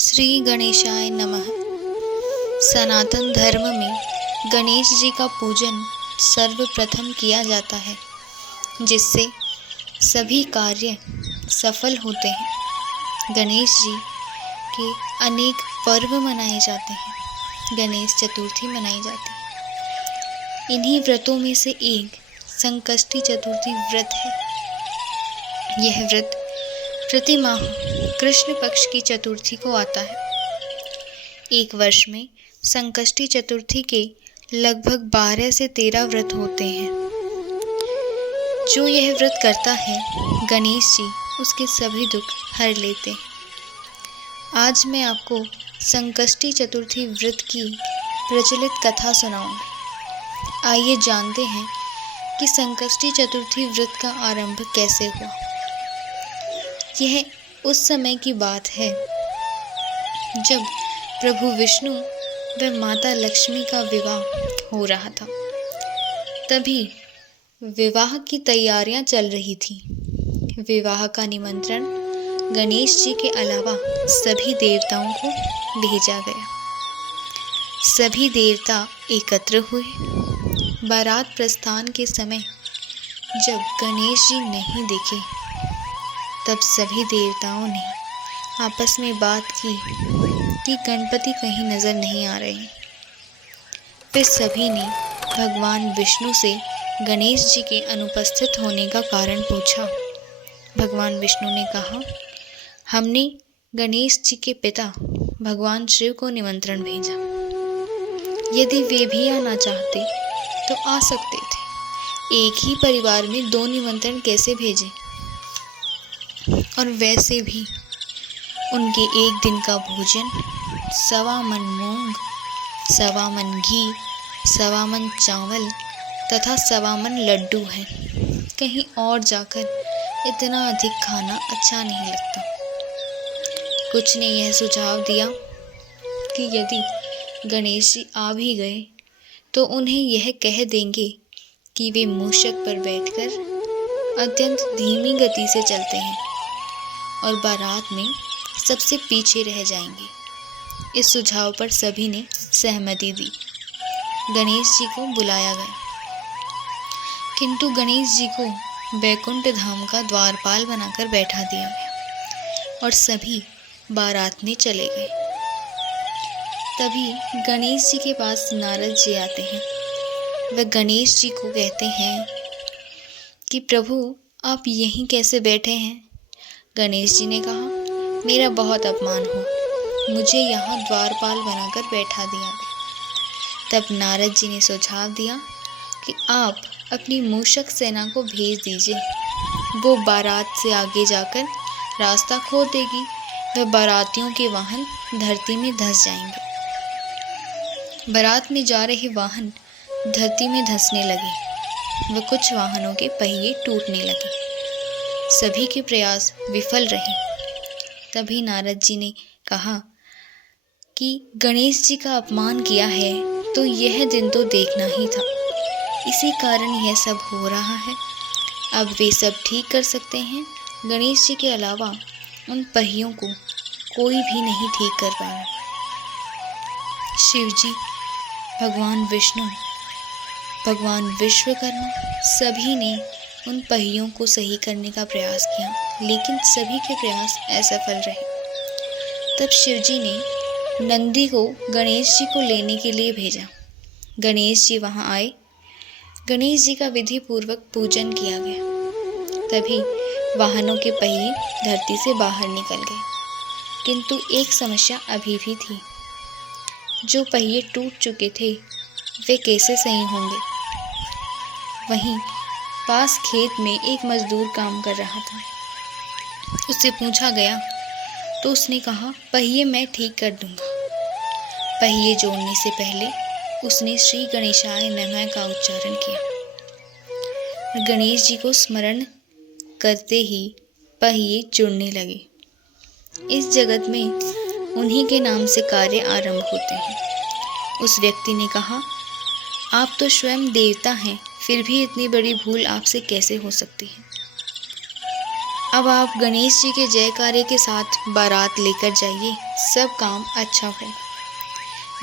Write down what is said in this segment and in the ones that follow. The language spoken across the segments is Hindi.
श्री गणेशाय नमः। सनातन धर्म में गणेश जी का पूजन सर्वप्रथम किया जाता है, जिससे सभी कार्य सफल होते हैं। गणेश जी के अनेक पर्व मनाए जाते हैं। गणेश चतुर्थी मनाई जाती है। इन्हीं व्रतों में से एक संकष्टी चतुर्थी व्रत है। यह व्रत प्रति माह कृष्ण पक्ष की चतुर्थी को आता है। एक वर्ष में संकष्टी चतुर्थी के लगभग 12 से 13 व्रत होते हैं। जो यह व्रत करता है, गणेश जी उसके सभी दुख हर लेते हैं। आज मैं आपको संकष्टी चतुर्थी व्रत की प्रचलित कथा सुनाऊंगी। आइए जानते हैं कि संकष्टी चतुर्थी व्रत का आरंभ कैसे हुआ। यह उस समय की बात है जब प्रभु विष्णु व माता लक्ष्मी का विवाह हो रहा था। तभी विवाह की तैयारियां चल रही थी। विवाह का निमंत्रण गणेश जी के अलावा सभी देवताओं को भेजा गया। सभी देवता एकत्र हुए। बारात प्रस्थान के समय जब गणेश जी नहीं दिखे, तब सभी देवताओं ने आपस में बात की कि गणपति कहीं नजर नहीं आ रहे। फिर सभी ने भगवान विष्णु से गणेश जी के अनुपस्थित होने का कारण पूछा। भगवान विष्णु ने कहा, हमने गणेश जी के पिता भगवान शिव को निमंत्रण भेजा। यदि वे भी आना चाहते तो आ सकते थे। एक ही परिवार में 2 निमंत्रण कैसे भेजें? और वैसे भी उनके एक दिन का भोजन 1.25 मन मूंग, 1.25 मन घी, 1.25 मन चावल तथा 1.25 मन लड्डू है। कहीं और जाकर इतना अधिक खाना अच्छा नहीं लगता। कुछ ने यह सुझाव दिया कि यदि गणेश जी आ भी गए तो उन्हें यह कह देंगे कि वे मूषक पर बैठकर अत्यंत धीमी गति से चलते हैं और बारात में सबसे पीछे रह जाएंगे। इस सुझाव पर सभी ने सहमति दी। गणेश जी को बुलाया गया, किंतु गणेश जी को वैकुंठ धाम का द्वारपाल बनाकर बैठा दिया गया और सभी बारात में चले गए। तभी गणेश जी के पास नारद जी आते हैं। वह गणेश जी को कहते हैं कि प्रभु, आप यहीं कैसे बैठे हैं? गणेश जी ने कहा, मेरा बहुत अपमान हो, मुझे यहाँ द्वारपाल बनाकर बैठा दिया गया। तब नारद जी ने सुझाव दिया कि आप अपनी मूषक सेना को भेज दीजिए। वो बारात से आगे जाकर रास्ता खो देगी। वह बारातियों के वाहन धरती में धंस जाएंगे। बारात में जा रहे वाहन धरती में धंसने लगे। वह कुछ वाहनों के पहिए टूटने लगे। सभी के प्रयास विफल रहे। तभी नारद जी ने कहा कि गणेश जी का अपमान किया है तो यह दिन तो देखना ही था। इसी कारण यह सब हो रहा है। अब वे सब ठीक कर सकते हैं। गणेश जी के अलावा उन पहियों को कोई भी नहीं ठीक कर पाया। शिव जी, भगवान विष्णु, भगवान विश्वकर्मा सभी ने उन पहियों को सही करने का प्रयास किया, लेकिन सभी के प्रयास असफल रहे। तब शिव जी ने नंदी को गणेश जी को लेने के लिए भेजा। गणेश जी वहां आए। गणेश जी का विधि पूर्वक पूजन किया गया। तभी वाहनों के पहिए धरती से बाहर निकल गए। किंतु एक समस्या अभी भी थी। जो पहिए टूट चुके थे वे कैसे सही होंगे? वहीं पास खेत में एक मजदूर काम कर रहा था। उससे पूछा गया तो उसने कहा, पहिए मैं ठीक कर दूंगा। पहिए जोड़ने से पहले उसने श्री गणेशाय नमः का उच्चारण किया और गणेश जी को स्मरण करते ही पहिए जुड़ने लगे। इस जगत में उन्हीं के नाम से कार्य आरंभ होते हैं। उस व्यक्ति ने कहा, आप तो स्वयं देवता हैं, फिर भी इतनी बड़ी भूल आपसे कैसे हो सकती है? अब आप गणेश जी के जयकारे के साथ बारात लेकर जाइए, सब काम अच्छा हो।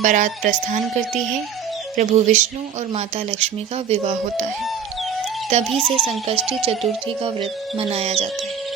बारात प्रस्थान करती है, प्रभु विष्णु और माता लक्ष्मी का विवाह होता है। तभी से संकष्टी चतुर्थी का व्रत मनाया जाता है।